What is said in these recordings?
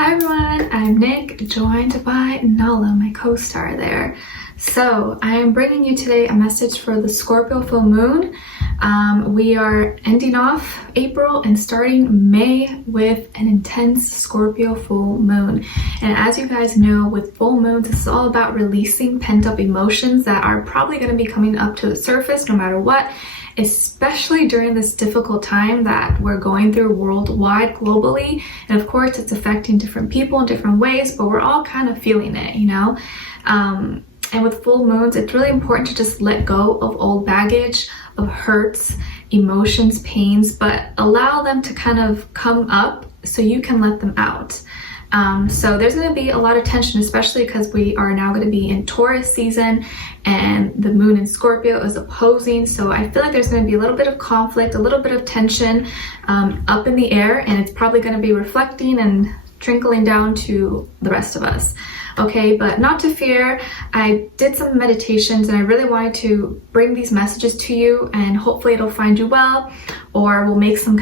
Hi everyone, I'm Nick, joined by Nala, my co-star there. So I am bringing you today a message for the Scorpio full moon. We are ending off April and starting May with an intense Scorpio full moon. And as you guys know, with full moons, it's all about releasing pent-up emotions that are probably going to be coming up to the surface no matter what, especially during this difficult time that we're going through worldwide, globally. And of course, it's affecting different people in different ways, but we're all kind of feeling it, you know? And with full moons, it's really important to just let go of old baggage, of hurts, emotions, pains, but allow them to kind of come up so you can let them out. So there's going to be a lot of tension, especially because we are now going to be in Taurus season and the moon in Scorpio is opposing. So I feel like there's going to be a little bit of conflict, a little bit of tension up in the air, and it's probably going to be reflecting and trickling down to the rest of us. Okay, but not to fear. I did some meditations and I really wanted to bring these messages to you, and hopefully it'll find you well, or will make some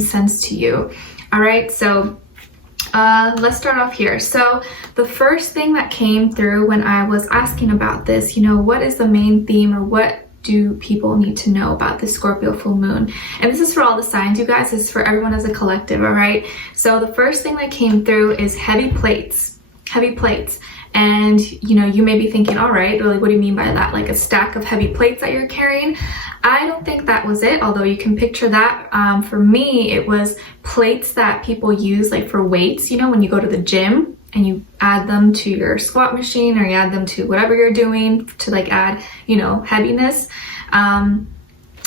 sense to you. All right, so let's start off here. So the first thing that came through when I was asking about this, you know, what is the main theme, or what do people need to know about this Scorpio full moon? And this is for all the signs, you guys. This is for everyone as a collective, all right? So the first thing that came through is heavy plates. Heavy plates. And you know, you may be thinking, all right, really, what do you mean by that? Like a stack of heavy plates that you're carrying? I don't think that was it, although you can picture that. For me, it was plates that people use like for weights, you know, when you go to the gym and you add them to your squat machine, or you add them to whatever you're doing to like add, you know, heaviness.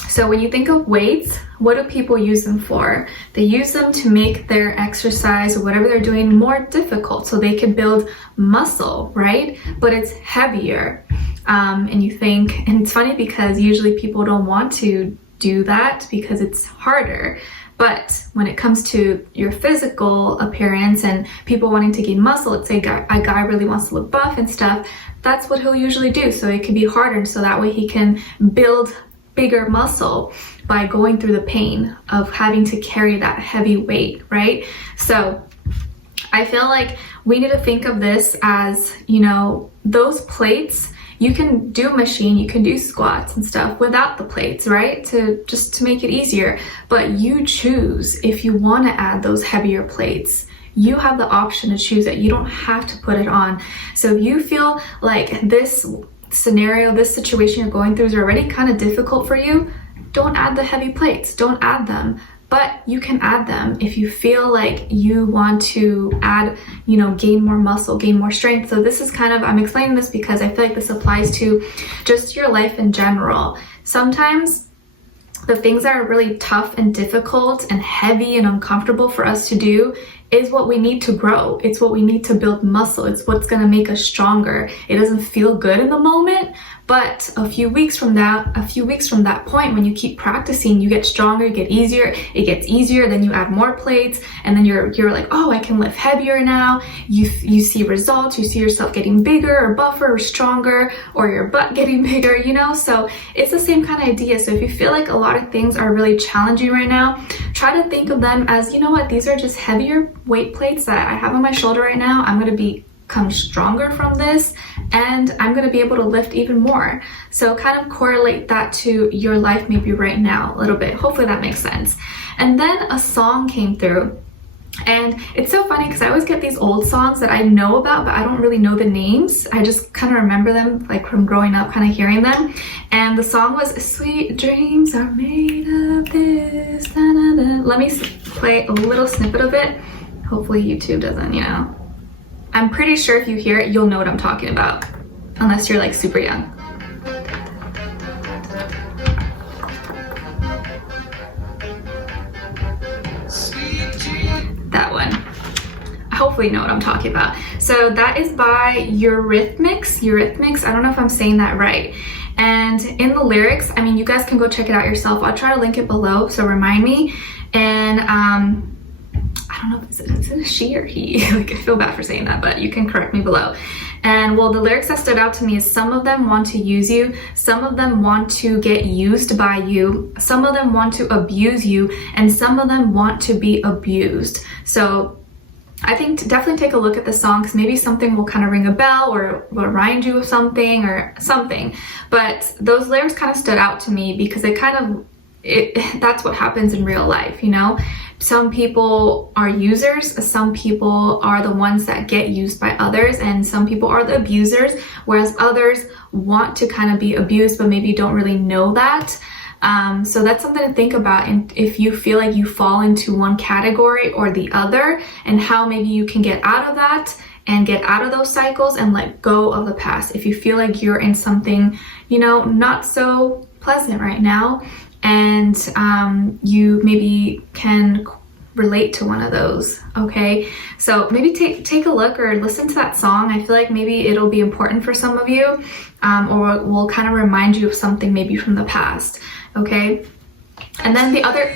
So when you think of weights, what do people use them for? They use them to make their exercise or whatever they're doing more difficult so they can build muscle, right? But it's heavier. And you think, and it's funny because usually people don't want to do that because it's harder. But when it comes to your physical appearance and people wanting to gain muscle, let's say a guy really wants to look buff and stuff, that's what he'll usually do. So it can be harder, so that way he can build bigger muscle by going through the pain of having to carry that heavy weight, right? So I feel like we need to think of this as, you know, those plates. You can do a machine, you can do squats and stuff without the plates, right? To make it easier. But you choose if you want to add those heavier plates. You have the option to choose it. You don't have to put it on. So if you feel like this scenario, this situation you're going through is already kind of difficult for you, don't add the heavy plates. Don't add them. But you can add them if you feel like you want to add, you know, gain more muscle, gain more strength. So this is kind of, I'm explaining this because I feel like this applies to just your life in general. Sometimes the things that are really tough and difficult and heavy and uncomfortable for us to do is what we need to grow. It's what we need to build muscle. It's what's going to make us stronger. It doesn't feel good in the moment, but a few weeks from that point, when you keep practicing, you get stronger, you get easier, it gets easier, then you add more plates, and then you're like, oh, I can lift heavier now. You see results, you see yourself getting bigger or buffer or stronger, or your butt getting bigger, you know? So it's the same kind of idea. So if you feel like a lot of things are really challenging right now, try to think of them as, you know what, these are just heavier weight plates that I have on my shoulder right now. I'm going to become stronger from this, and I'm going to be able to lift even more. So kind of correlate that to your life maybe right now a little bit. Hopefully that makes sense. And then a song came through, and it's so funny because I always get these old songs that I know about, but I don't really know the names. I just kind of remember them like from growing up, kind of hearing them. And the song was "Sweet Dreams Are Made of This." Da, da, da. Let me play a little snippet of it. Hopefully YouTube doesn't, you know. I'm pretty sure if you hear it, you'll know what I'm talking about, unless you're like super young. That one. Hopefully you know what I'm talking about. So that is by Eurythmics. I don't know if I'm saying that right. And in the lyrics, I mean, you guys can go check it out yourself. I'll try to link it below, so remind me. And I don't know if it's a she or he. Like, I feel bad for saying that, but you can correct me below. And well, the lyrics that stood out to me is some of them want to use you, some of them want to get used by you, some of them want to abuse you, and some of them want to be abused. So I think definitely take a look at the song, because maybe something will kind of ring a bell or will remind you of something or something. But those lyrics kind of stood out to me because that's what happens in real life, you know? Some people are users, some people are the ones that get used by others, and some people are the abusers, whereas others want to kind of be abused but maybe don't really know that. So that's something to think about, and if you feel like you fall into one category or the other, and how maybe you can get out of that and get out of those cycles and let go of the past. If you feel like you're in something, you know, not so pleasant right now, and you maybe can relate to one of those, okay? So maybe take a look or listen to that song. I feel like maybe it'll be important for some of you, or will kind of remind you of something maybe from the past, okay? And then the other,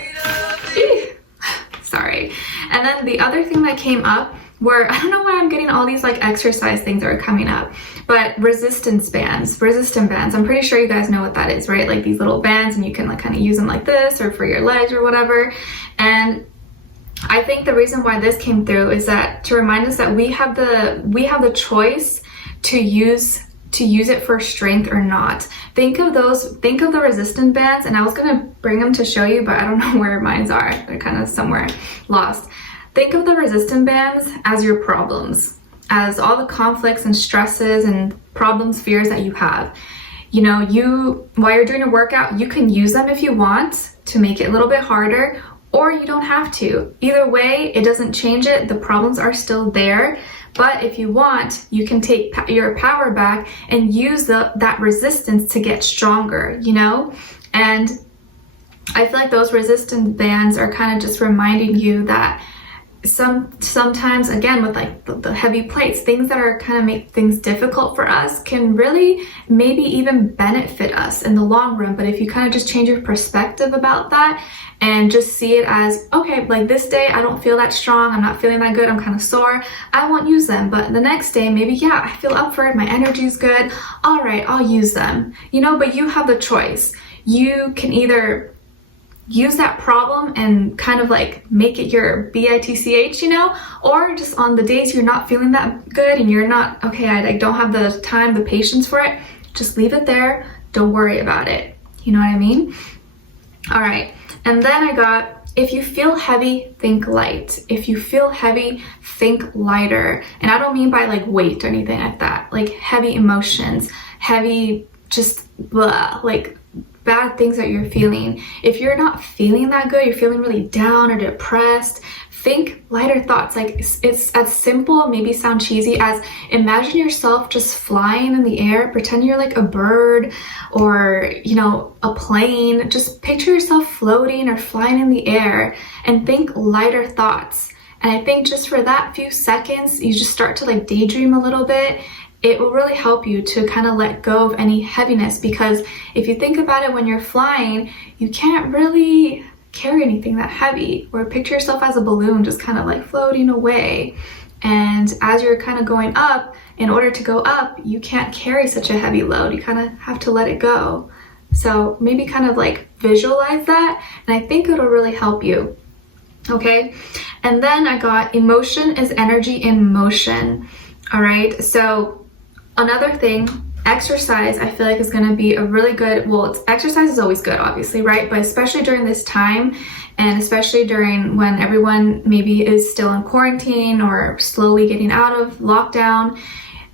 sorry. And then the other thing that came up were, I don't know why I'm getting all these like exercise things that are coming up, but resistant bands. I'm pretty sure you guys know what that is, right? Like these little bands, and you can like kind of use them like this or for your legs or whatever. And I think the reason why this came through is that to remind us that we have the choice to use it for strength or not. Think of the resistant bands, and I was gonna bring them to show you, but I don't know where mine are. They're kind of somewhere lost. Think of the resistant bands as your problems, as all the conflicts and stresses and problems, fears that you have. You know, while you're doing a workout, you can use them if you want to make it a little bit harder, or you don't have to. Either way, it doesn't change it. The problems are still there. But if you want, you can take your power back and use that resistance to get stronger, you know? And I feel like those resistance bands are kind of just reminding you that sometimes, again, with like the heavy plates, things that are kind of make things difficult for us can really maybe even benefit us in the long run. But if you kind of just change your perspective about that and just see it as, okay, like this day I don't feel that strong, I'm not feeling that good, I'm kind of sore, I won't use them. But the next day, maybe, yeah, I feel up for it, my energy's good, all right, I'll use them, you know? But you have the choice. You can either use that problem and kind of like make it your bitch, you know, or just on the days you're not feeling that good and you're not, okay, I don't have the time, the patience for it, just leave it there, don't worry about it, you know what I mean? All right, and then I got, if you feel heavy, think light. If you feel heavy, think lighter. And I don't mean by like weight or anything like that, like heavy emotions, heavy just blah, like bad things that you're feeling. If you're not feeling that good, you're feeling really down or depressed, think lighter thoughts. Like it's as simple, maybe sound cheesy, as imagine yourself just flying in the air. Pretend you're like a bird or, you know, a plane. Just picture yourself floating or flying in the air and think lighter thoughts. And I think just for that few seconds, you just start to like daydream a little bit. It will really help you to kind of let go of any heaviness, because if you think about it, when you're flying, you can't really carry anything that heavy. Or picture yourself as a balloon just kind of like floating away. And as you're kind of going up, in order to go up, you can't carry such a heavy load. You kind of have to let it go. So maybe kind of like visualize that, and I think it'll really help you. Okay, and then I got emotion is energy in motion. All right, so another thing, exercise, I feel like is going to be a really good, exercise is always good, obviously, right? But especially during this time, and especially during when everyone maybe is still in quarantine or slowly getting out of lockdown,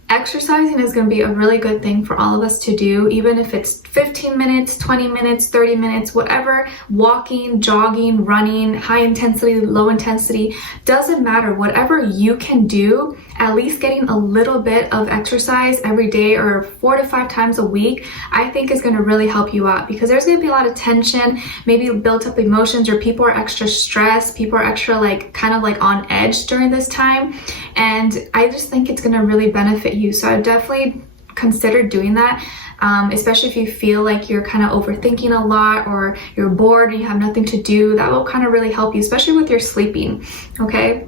exercising is going to be a really good thing for all of us to do, even if it's 15 minutes, 20 minutes, 30 minutes, whatever. Walking, jogging, running, high intensity, low intensity, doesn't matter. Whatever you can do, at least getting a little bit of exercise every day or 4 to 5 times a week, I think is going to really help you out, because there's going to be a lot of tension, maybe built up emotions, or people are extra stressed, people are extra like kind of like on edge during this time. And I just think it's going to really benefit you. So I definitely consider doing that, especially if you feel like you're kind of overthinking a lot, or you're bored and you have nothing to do. That will kind of really help you, especially with your sleeping. Okay,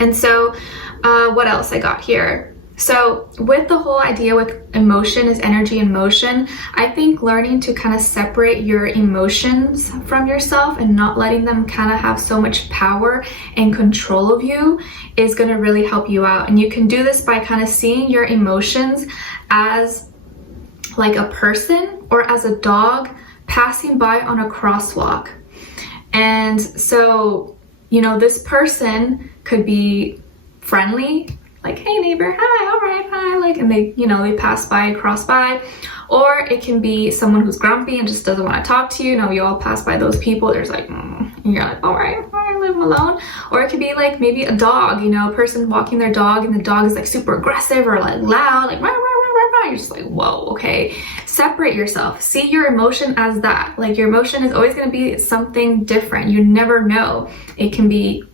and so what else I got here? So with the whole idea with emotion is energy in motion, I think learning to kind of separate your emotions from yourself and not letting them kind of have so much power and control of you is going to really help you out. And you can do this by kind of seeing your emotions as like a person or as a dog passing by on a crosswalk. And so, you know, this person could be friendly, like, hey neighbor, hi, all right, hi, like, and they, you know, they pass by, cross by. Or it can be someone who's grumpy and just doesn't want to talk to you. You know, you all pass by those people, there's like, and you're like, all right, leave them alone. Or it could be like maybe a dog, you know, a person walking their dog and the dog is like super aggressive or like loud, like, rah, rah, rah, rah, rah. You're just like, whoa, okay. Separate yourself. See your emotion as that. Like, your emotion is always going to be something different. You never know. It can be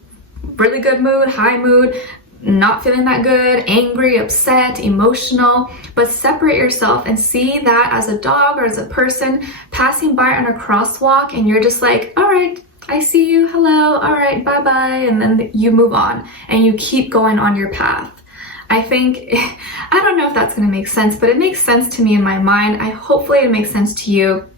really good mood, high mood, not feeling that good, angry, upset, emotional, but separate yourself and see that as a dog or as a person passing by on a crosswalk, and you're just like, all right, I see you, hello, all right, bye-bye, and then you move on and you keep going on your path. I think, I don't know if that's going to make sense, but it makes sense to me in my mind. Hopefully it makes sense to you,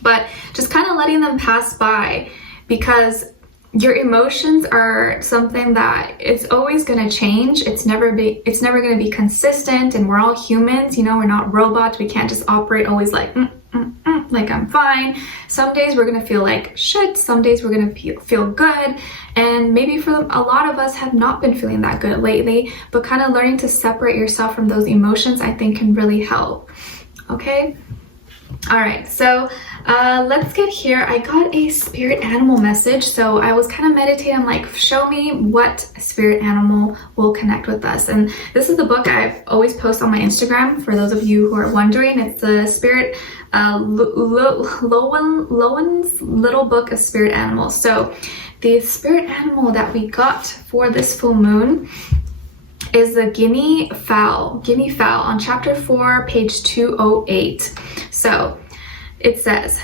but just kind of letting them pass by, because your emotions are something that it's always going to change. It's never going to be consistent, and we're all humans, you know, we're not robots. We can't just operate always like, like I'm fine. Some days we're going to feel like shit. Some days we're going to feel good. And maybe for a lot of us have not been feeling that good lately, but kind of learning to separate yourself from those emotions, I think, can really help. Okay. All right, so let's get here. I got a spirit animal message. So I was kind of meditating, I'm like, show me what spirit animal will connect with us. And this is the book I've always post on my Instagram, for those of you who are wondering. It's the Spirit Lowen's Little Book of Spirit Animals. So the spirit animal that we got for this full moon is the Guinea fowl on chapter 4, page 208. So it says,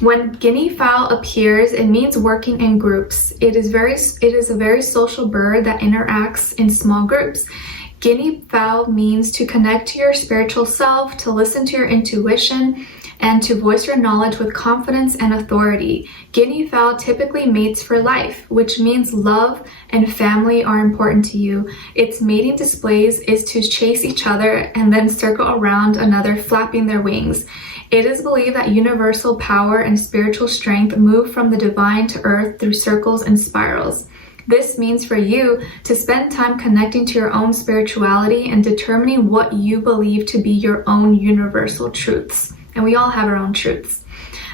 when Guinea fowl appears, it means working in groups. It is a very social bird that interacts in small groups. Guinea fowl means to connect to your spiritual self, to listen to your intuition, and to voice your knowledge with confidence and authority. Guinea fowl typically mates for life, which means love and family are important to you. Its mating displays is to chase each other and then circle around another, flapping their wings. It is believed that universal power and spiritual strength move from the divine to earth through circles and spirals. This means for you to spend time connecting to your own spirituality and determining what you believe to be your own universal truths. And we all have our own truths.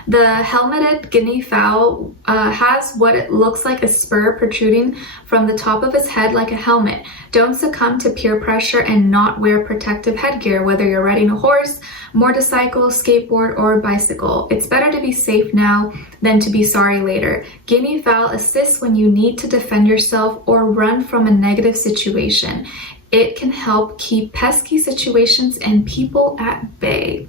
The helmeted guinea fowl has what it looks like a spur protruding from the top of its head like a helmet. Don't succumb to peer pressure and not wear protective headgear, whether you're riding a horse, motorcycle, skateboard, or bicycle. It's better to be safe now than to be sorry later. Guinea fowl assists when you need to defend yourself or run from a negative situation. It can help keep pesky situations and people at bay.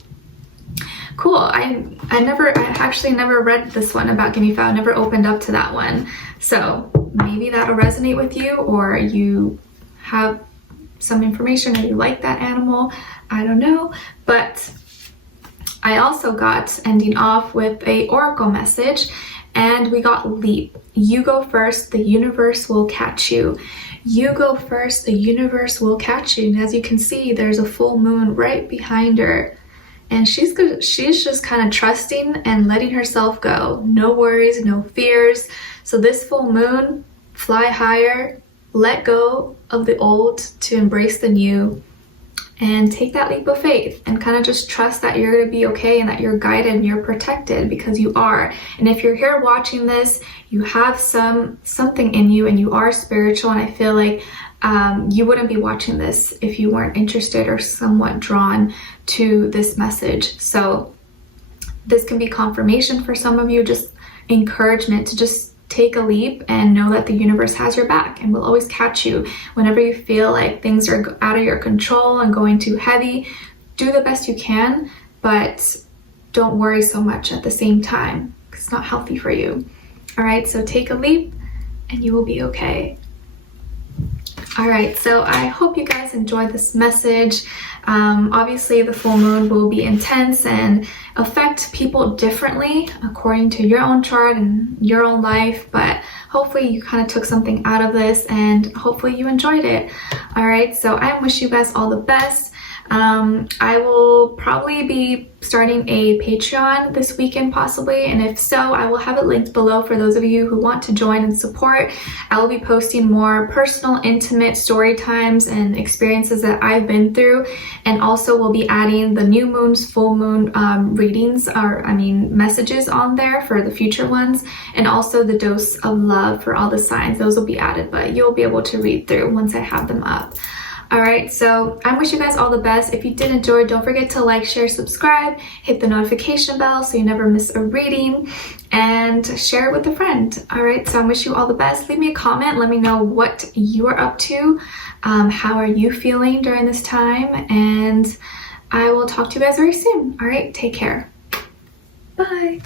Cool. I actually never read this one about guinea fowl. Never opened up to that one. So maybe that'll resonate with you, or you have some information or you like that animal. I don't know. But I also got, ending off with a oracle message, and we got leap. You go first, the universe will catch you. You go first, the universe will catch you. And as you can see, there's a full moon right behind her. And she's just kind of trusting and letting herself go. No worries, no fears. So this full moon, fly higher, let go of the old to embrace the new, and take that leap of faith and kind of just trust that you're going to be okay and that you're guided and you're protected, because you are. And if you're here watching this, you have something in you and you are spiritual, and I feel like you wouldn't be watching this if you weren't interested or somewhat drawn to this message. So this can be confirmation for some of you, just encouragement to just take a leap and know that the universe has your back and will always catch you. Whenever you feel like things are out of your control and going too heavy, do the best you can, but don't worry so much at the same time. It's not healthy for you. All right, so take a leap and you will be okay. All right, so I hope you guys enjoyed this message. Obviously, the full moon will be intense and affect people differently according to your own chart and your own life, but hopefully you kind of took something out of this and hopefully you enjoyed it. All right, so I wish you guys all the best. I will probably be starting a Patreon this weekend possibly, and if so, I will have it linked below for those of you who want to join and support. I will be posting more personal, intimate story times and experiences that I've been through, and also we'll be adding the new moon's full moon readings, or messages on there for the future ones, and also the dose of love for all the signs. Those will be added, but you'll be able to read through once I have them up. All right, so I wish you guys all the best. If you did enjoy, don't forget to like, share, subscribe, hit the notification bell so you never miss a reading, and share it with a friend. All right, so I wish you all the best. Leave me a comment. Let me know what you are up to. How are you feeling during this time? And I will talk to you guys very soon. All right, take care. Bye.